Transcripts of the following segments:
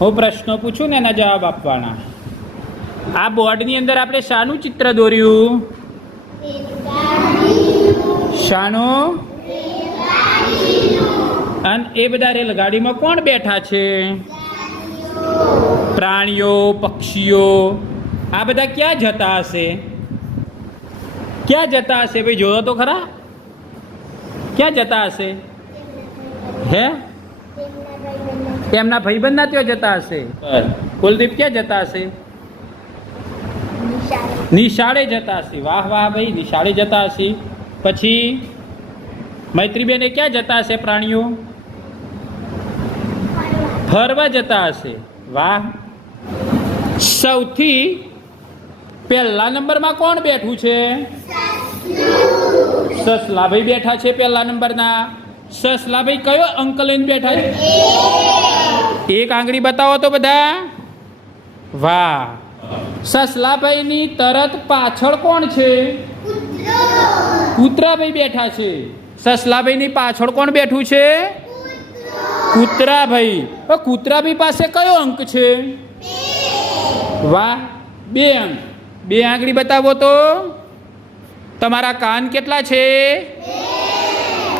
હું પ્રશ્નો પૂછું ને એના જવાબ આપવાના. આ બોર્ડની અંદર આપણે શાનું ચિત્ર દોર્યું? શાનું? અને એ બધા રેલગાડીમાં કોણ બેઠા છે? પ્રાણીઓ, પક્ષીઓ, આ બધા ક્યાં જતા હશે? ક્યાં જતા હશે? ભાઈ, જોયો તો ખરા? ક્યાં જતા હશે? હે? એમના ભાઈબંધના ત્યાં જતા હશે? કુલદીપ ક્યાં જતા હશે? નિશાળે જતા હશે. વાહ વાહ ભાઈ નિશાળે જતા હશે. પછી મૈત્રીબેને ક્યાં જતા હશે પ્રાણીઓ? ફરવા જતા હશે. વાહ. સૌથી પહેલા નંબરમાં કોણ બેઠું છે? સસલાભાઈ બેઠા છે પહેલા નંબરના. સસલાભાઈ કયો અંક લઈને બેઠા છે? એક આંગળી બતાવો તો બધા. વાહ. સસલાભાઈની તરત પાછળ કોણ છે? કૂતરાભાઈ બેઠા છે. સસલાભાઈની પાછળ કોણ બેઠું છે? કૂતરાભાઈ. કૂતરાભાઈ પાસે કયો અંક છે? વાહ. બે અંક. બે આંગળી બતાવો તો. તમારા કાન કેટલા છે?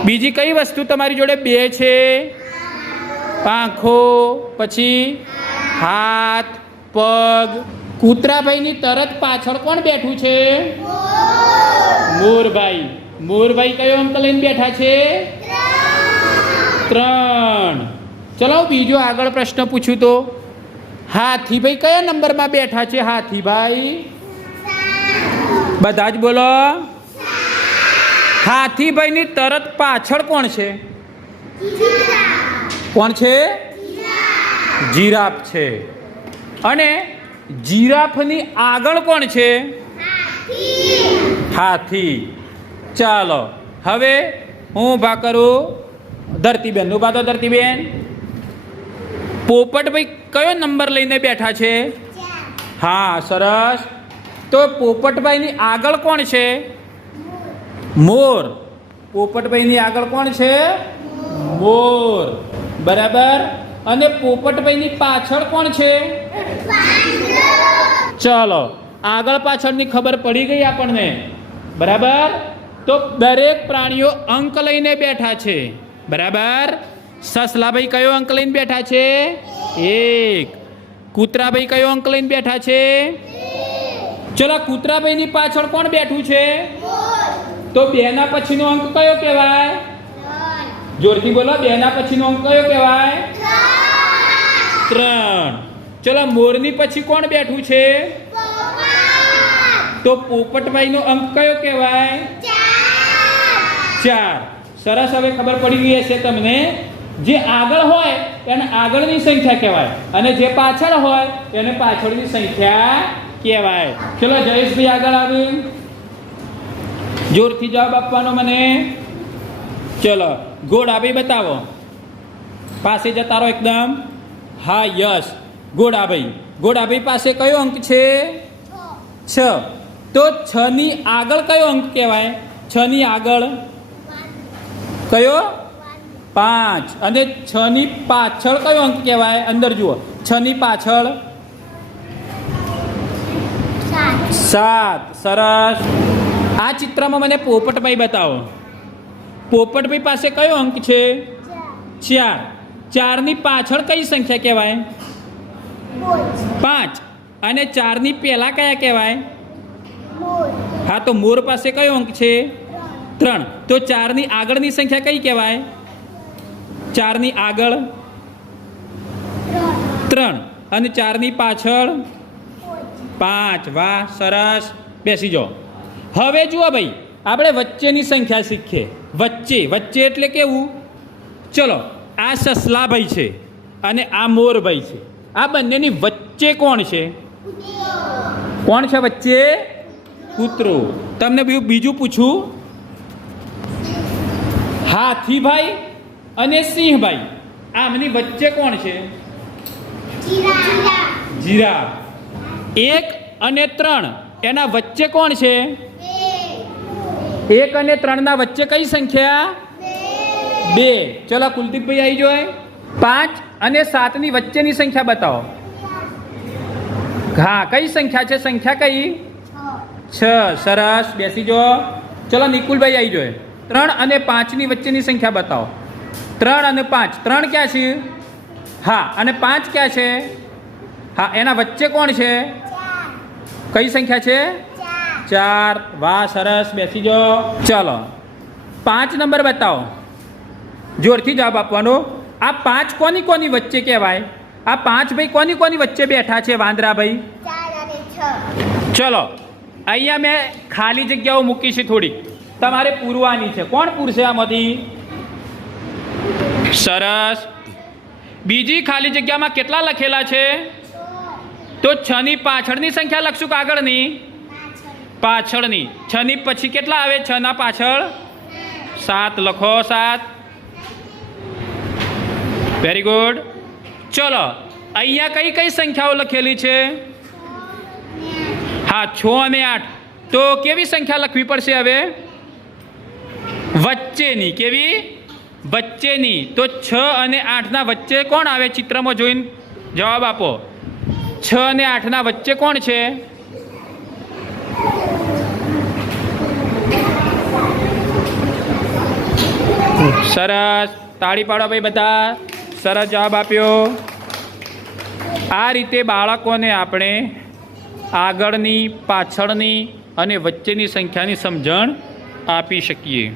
બીજી કઈ વસ્તુ તમારી જોડે બે છે? પાંખો, પછી હાથ, પગ. કૂતરાભાઈની તરત પાછળ કોણ બેઠું છે? મોરભાઈ. મોરભાઈ કયો અંક લઈને બેઠા છે? ત્રણ. ચલો, બીજો આગળ પ્રશ્ન પૂછું તો. હાથીભાઈ કયા નંબરમાં બેઠા છે? હાથીભાઈ. બધા જ બોલો. હાથીભાઈની તરત પાછળ કોણ છે? કોણ છે? જીરાફ છે. અને જીરાફની આગળ કોણ છે? હાથી. ચાલો હવે હું ઊભા કરું. ધરતીબેન ઊભા તો ધરતીબેન. પોપટભાઈ કયો નંબર લઈને બેઠા છે? હા સરસ. તો પોપટભાઈની આગળ કોણ છે? મોર. પોપટભાઈની આગળ કોણ છે? મોર. બરાબર? અને પોપટભાઈની પાછળ કોણ છે? ચલો, આગળ પાછળની ખબર પડી ગઈ આપણને. બરાબર? તો દરેક પ્રાણીઓ અંક લઈને બેઠા છે. બરાબર? સસલાભાઈ કયો અંક લઈને બેઠા છે? એક. કૂતરાભાઈ કયો અંક લઈને બેઠા છે? ચલો, કૂતરાભાઈની પાછળ કોણ બેઠું છે? તો બેના પછીનો અંક કયો કહેવાય? જોરથી બોલો બે ના પછીનો અંક કયો કહેવાય? ત્રણ. ચલો, મોરની પછી કોણ બેઠું છે? તો પોપટભાઈનો અંક કયો કહેવાય? ચાર. સરસ, હવે ખબર પડી ગઈ હશે તમને. જે આગળ હોય, એને આગળની સંખ્યા કહેવાય. અને જે પાછળ હોય, એને પાછળની સંખ્યા કહેવાય. ચલો, જયેશભાઈ આગળ આવી. જોરથી જવાબ આપવાનો મને. ચલો ઘોડાભાઈ બતાવો. પાસે જતા રહો એકદમ. હા યસ ઘોડાભાઈ ઘોડાભાઈ પાસે કયો અંક છે? છ. તો છ ની આગળ કયો અંક કહેવાય? છ ની આગળ. કયો? પાંચ. અને છ ની પાછળ કયો અંક કહેવાય? અંદર જુઓ. છ ની પાછળ. સાત. સરસ. આ ચિત્રમાં મને પોપટભાઈ બતાવો. પોપટભાઈ પાસે કયો અંક છે? ચાર. ચારની પાછળ કઈ સંખ્યા કહેવાય? પાંચ. અને ચારની પહેલા કયા કહેવાય? હા, તો મોર પાસે કયો અંક છે? ત્રણ. તો ચારની આગળની સંખ્યા કઈ કહેવાય? ચારની આગળ? ત્રણ. અને ચારની પાછળ? પાંચ. વાહ, સરસ. બેસી જાઓ. હવે જુઓ ભાઈ આપણે વચ્ચેની સંખ્યા શીખીએ. વચ્ચે વચ્ચે એટલે કેવું? ચલો આ સસલાભાઈ છે અને આ મોરભાઈ છે. આ બંનેની વચ્ચે કોણ છે? કોણ છે વચ્ચે? કૂતરો. તમને બીજું પૂછું? હાથીભાઈ અને સિંહભાઈ. આમની વચ્ચે કોણ છે? જીરા. એક અને ત્રણ. એના વચ્ચે કોણ છે? એક અને ત્રણના વચ્ચે કઈ સંખ્યા? બે. ચલો, કુલદીપભાઈ આવી જોય પાંચ અને સાતની વચ્ચેની સંખ્યા બતાવો. હા, કઈ સંખ્યા છે? સંખ્યા કઈ? છ. સરસ, બેસી જો ચલો, નિકુલભાઈ આવી જોઈએ ત્રણ અને પાંચની વચ્ચેની સંખ્યા બતાવો. ત્રણ અને પાંચ. ત્રણ ક્યાં છે? હા, અને પાંચ ક્યાં છે? હા, એના વચ્ચે કોણ છે? કઈ સંખ્યા છે? ચાર. વાહ સરસ. બેસી જો ચલો. પાંચ નંબર બતાવો. જોરથી જવાબ આપવાનો. આ પાંચ કોની કોની વચ્ચે કહેવાય? આ પાંચ ભાઈ કોની કોની વચ્ચે બેઠા છે વાંદરાભાઈ? ચલો. અહીંયા મેં ખાલી જગ્યાઓ મૂકી છે થોડી તમારે પૂરવાની છે. કોણ પૂરશે આમાંથી? સરસ. બીજી ખાલી જગ્યામાં કેટલા લખેલા છે? તો છ ની પાછળની સંખ્યા લખશું કે આગળની પાછળની. છ ની પછી કેટલા આવે? છ ના પાછળ? સાત. લખો સાત. વેરી ગુડ ચલો, અહીંયા કઈ કઈ સંખ્યાઓ લખેલી છે? હા, છ અને આઠ. તો કેવી સંખ્યા લખવી પડશે હવે? વચ્ચેની. કેવી? વચ્ચેની. તો છ અને આઠના વચ્ચે કોણ આવે? ચિત્રમાં જોઈને જવાબ આપો. છ અને આઠના વચ્ચે કોણ છે? સરસ. તાળી પાડો ભાઈ બધા. સરસ જવાબ આપ્યો. આ રીતે બાળકોને આપણે આગળની, પાછળની અને વચ્ચેની સંખ્યાની સમજણ આપી શકીએ.